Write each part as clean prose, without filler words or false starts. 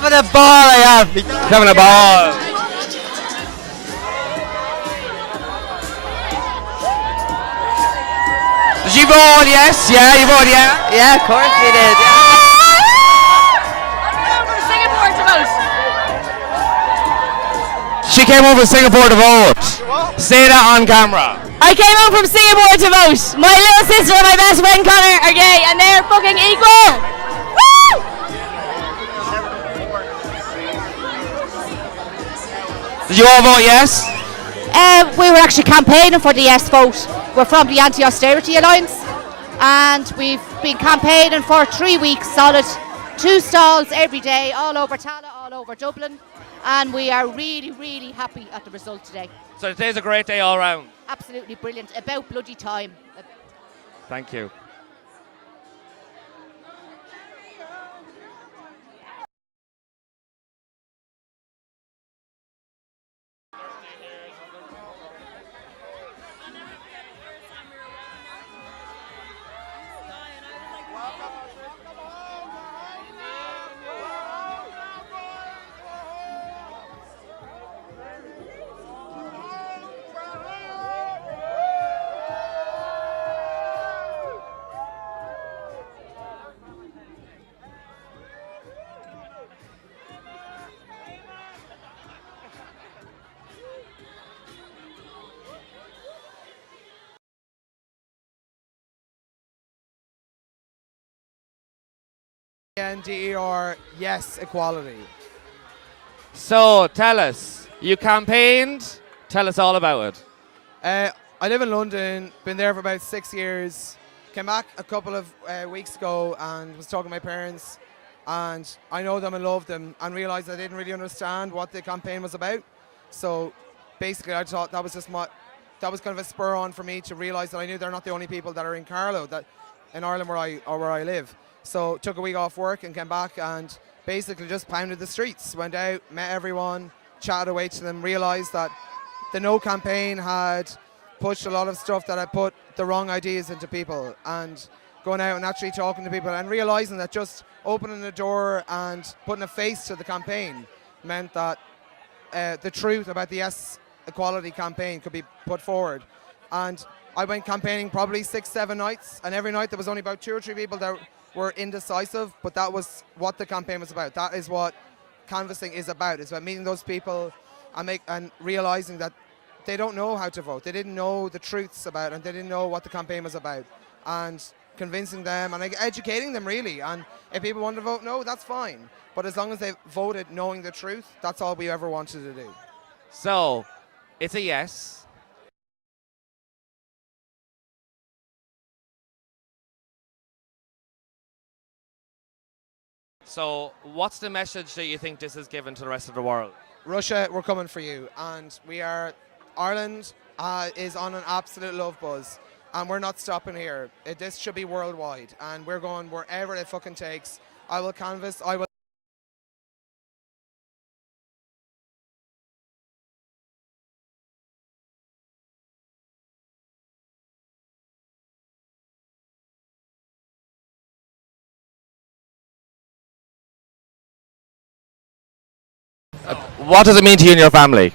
Having a ball, I am. Having a ball. Did you vote yes? Yeah, you voted yeah? Yeah, of course we did. Yeah. She came over to Singapore to vote. Say that on camera. I came over from Singapore to vote. My little sister and my best friend Connor are gay and they're fucking equal. Did you all vote yes? We were actually campaigning for the yes vote. We're from the Anti-Austerity Alliance and we've been campaigning for 3 weeks solid. 2 stalls every day, all over Tala, all over Dublin, and we are really, really happy at the result today. So today's a great day all round. Absolutely brilliant. About bloody time. Thank you. NDER, yes, equality. So tell us, you campaigned. Tell us all about it. I live in London, been there for about 6 years. Came back a couple of weeks ago and was talking to my parents, and I know them and love them, and realised I didn't really understand what the campaign was about. So basically I thought that was just that was kind of a spur on for me to realise that I knew they're not the only people that are in Carlow, that in Ireland where I live. So took a week off work and came back and basically just pounded the streets, went out, met everyone, chatted away to them, realised that the No campaign had pushed a lot of stuff that had put the wrong ideas into people, and going out and actually talking to people and realising that just opening the door and putting a face to the campaign meant that the truth about the Yes Equality campaign could be put forward. And I went campaigning probably 6-7 nights, and every night there was only about 2 or 3 people that were indecisive, but that was what the campaign was about. That is what canvassing is about. It's about meeting those people and realising that they don't know how to vote. They didn't know the truths about it, and they didn't know what the campaign was about. And convincing them and educating them, really. And if people want to vote no, that's fine. But as long as they voted knowing the truth, that's all we ever wanted to do. So, it's a yes. So what's the message that you think this is given to the rest of the world? Russia, we're coming for you, and Ireland is on an absolute love buzz, and we're not stopping here. This should be worldwide, and we're going wherever it fucking takes. I will canvas, I will. What does it mean to you and your family?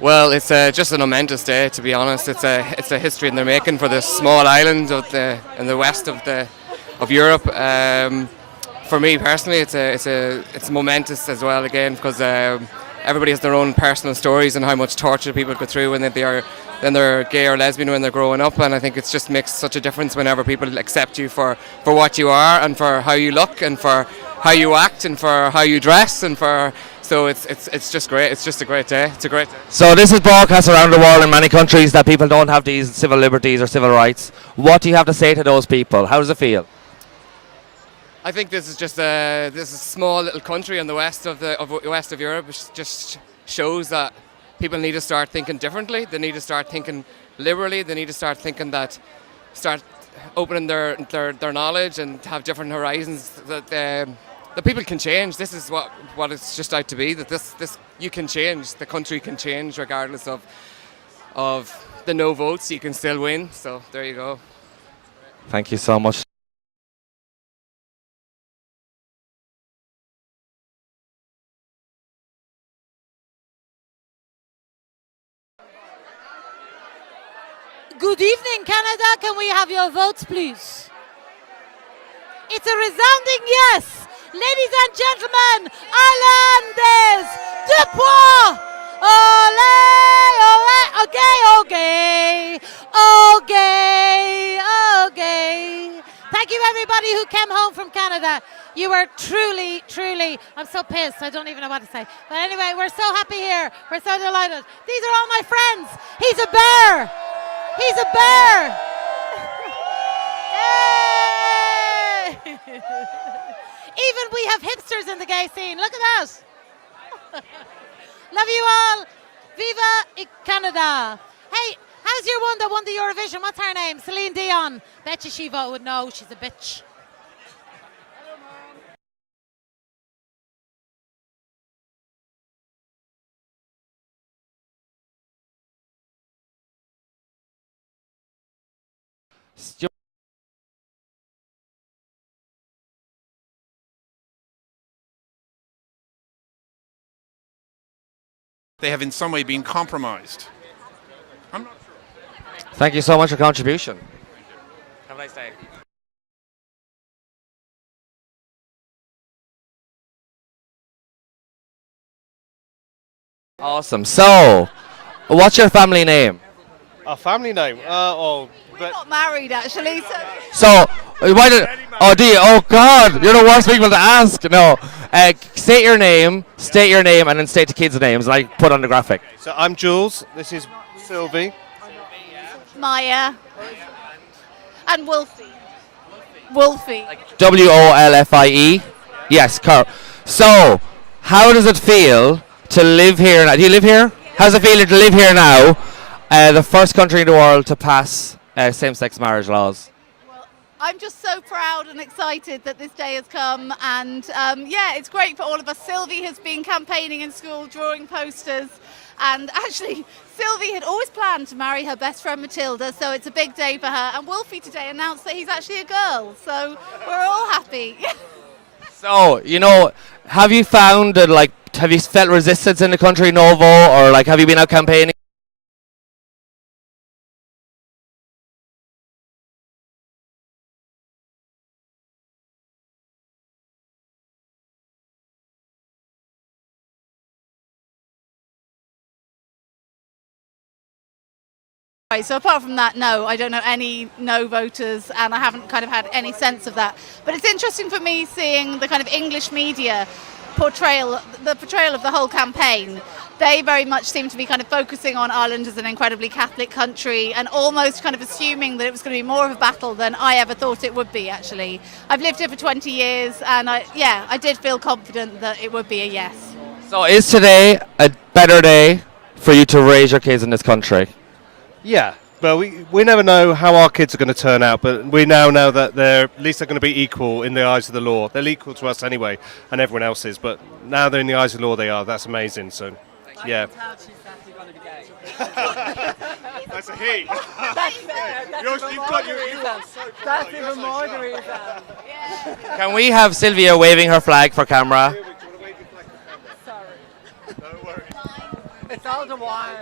Well, it's just a momentous day, to be honest. It's a history in the making for this small island in the west of Europe. For me personally, it's momentous as well again because everybody has their own personal stories and how much torture people go through when they're gay or lesbian when they're growing up, and I think it just makes such a difference whenever people accept you for what you are and for how you look and for how you act and for how you dress and for. So it's just great. It's just a great day. It's a great day. So this is broadcast around the world in many countries that people don't have these civil liberties or civil rights. What do you have to say to those people? How does it feel? I think this is just a small little country in the west of Europe, which just shows that people need to start thinking differently. They need to start thinking liberally. They need to start thinking start opening their knowledge and have different horizons. That people can change. This is what it's just out to be. That this you can change. The country can change regardless of the no votes. You can still win. So there you go. Thank you so much. Good evening, Canada. Can we have your votes, please? It's a resounding yes. Ladies and gentlemen, Islanders, Dupois! Ole, ole, okay, okay, okay. Thank you, everybody who came home from Canada. You were truly, truly, I'm so pissed, I don't even know what to say. But anyway, we're so happy here. We're so delighted. These are all my friends. He's a bear. He's a bear. Yay! Even we have hipsters in the gay scene. Look at that. Love you all. Viva Canada. Hey, how's your one that won the Eurovision? What's her name? Celine Dion. Bet you she would know. She's a bitch. They have in some way been compromised. I'm not sure. Thank you so much for your contribution. Have a nice day. Awesome. So, what's your family name? Our family name? We're not married, actually. So, why did? Oh, do you? Oh God, you're the worst people to ask. No, state your name, and then state the kids' names, like put on the graphic. So I'm Jules. This is Sylvie. Maya. And Wolfie. Wolfie. Wolfie. Yes, Carl. So, how does it feel to live here now? Do you live here? How's it feel to live here now? The first country in the world to pass same-sex marriage laws. I'm just so proud and excited that this day has come, and yeah, it's great for all of us. Sylvie has been campaigning in school, drawing posters, and actually Sylvie had always planned to marry her best friend Matilda, so it's a big day for her. And Wolfie today announced that he's actually a girl, so we're all happy. So, have you found that, have you felt resistance in the country, no vote, or have you been out campaigning? Right, so apart from that, no, I don't know any no voters, and I haven't kind of had any sense of that. But it's interesting for me seeing the kind of English media portrayal of the whole campaign. they very much seem to be kind of focusing on Ireland as an incredibly Catholic country and almost kind of assuming that it was going to be more of a battle than I ever thought it would be, actually. I've lived here for 20 years and I did feel confident that it would be a yes. So is today a better day for you to raise your kids in this country? Yeah, but we never know how our kids are going to turn out, but we now know that at least they're going to be equal in the eyes of the law. They're equal to us anyway, and everyone else is, but now they're in the eyes of the law, they are. That's amazing, so yeah. That's a he. That's even more the reason. Can we have Sylvia waving her flag for camera? Sorry. No worries. It's all the wine.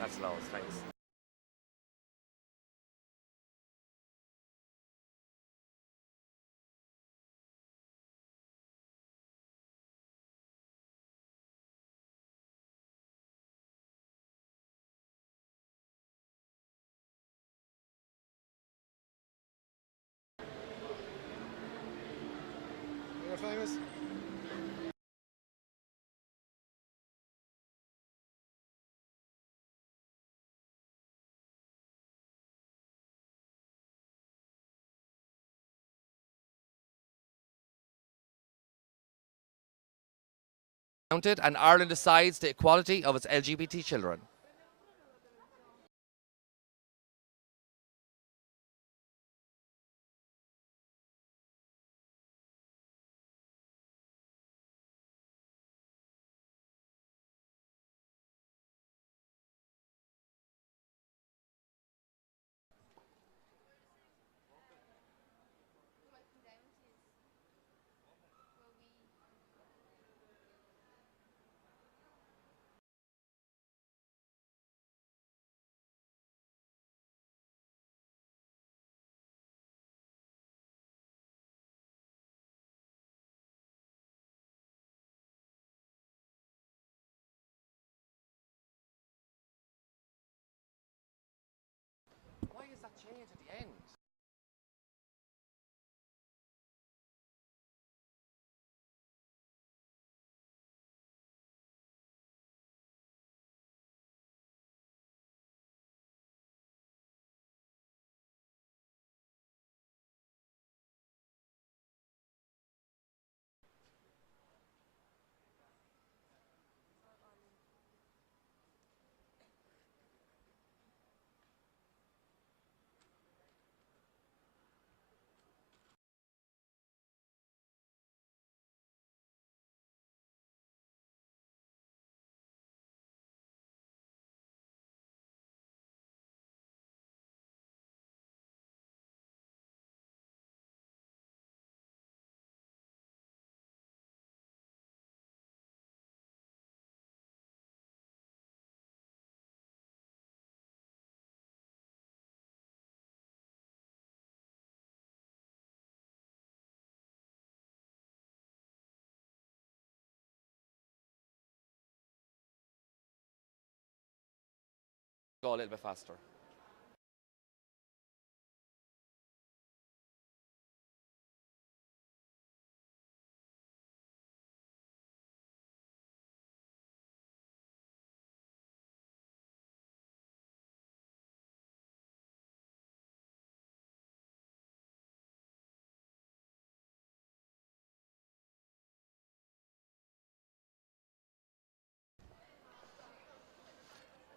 That's low, thanks. Counted, and Ireland decides the equality of its LGBT children. Why is that change at the end? Go a little bit faster.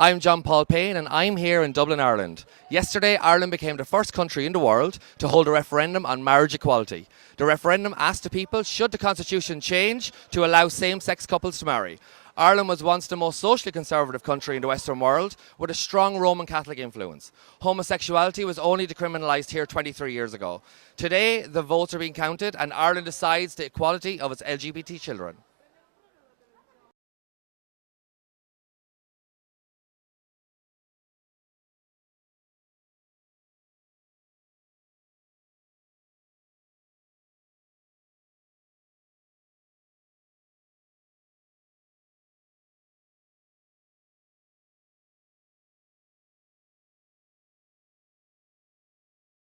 I'm John Paul Payne and I'm here in Dublin, Ireland. Yesterday, Ireland became the first country in the world to hold a referendum on marriage equality. The referendum asked the people, should the constitution change to allow same-sex couples to marry? Ireland was once the most socially conservative country in the Western world with a strong Roman Catholic influence. Homosexuality was only decriminalised here 23 years ago. Today, the votes are being counted and Ireland decides the equality of its LGBT children.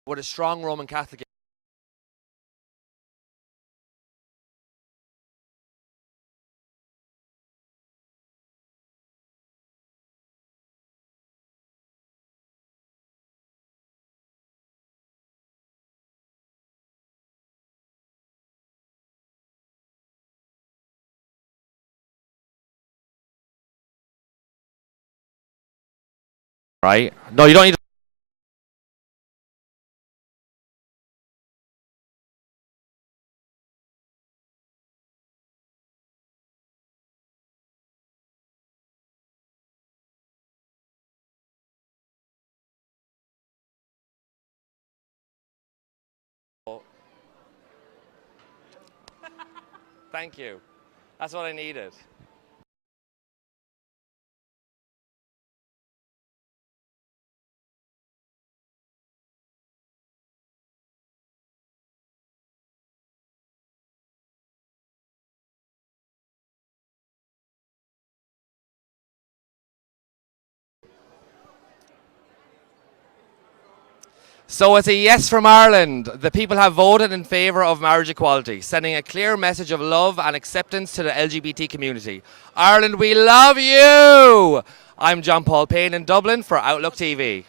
with a strong Roman Catholic. Right? No, you don't need to. Thank you. That's what I needed. So it's a yes from Ireland. The people have voted in favour of marriage equality, sending a clear message of love and acceptance to the LGBT community. Ireland, we love you! I'm John Paul Payne in Dublin for Outlook TV.